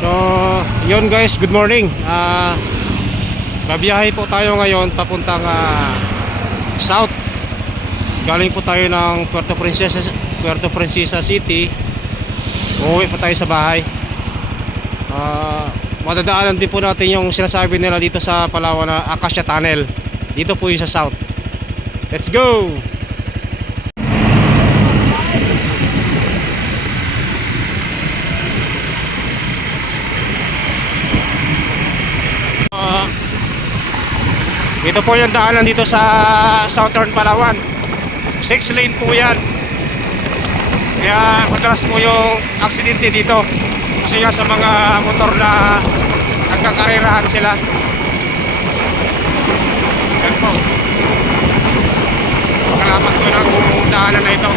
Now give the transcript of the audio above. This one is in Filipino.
So, yun guys, good morning. Babiyahe po tayo ngayon papuntang south. Galing po tayo ng Puerto Princesa City. Uuwi po tayo sa bahay. Madadaanan din po natin yung sinasabi nila dito sa Palawan na Acacia Tunnel. Dito po yung sa south. Let's go! Ito po yung daanan dito sa Southern Palawan. 6 lane po yan. Kaya madalas po yung aksidente dito. Kasi nga sa mga motor na nagkakarerahan sila. Yan po. Kalapat po ng daanan na ito.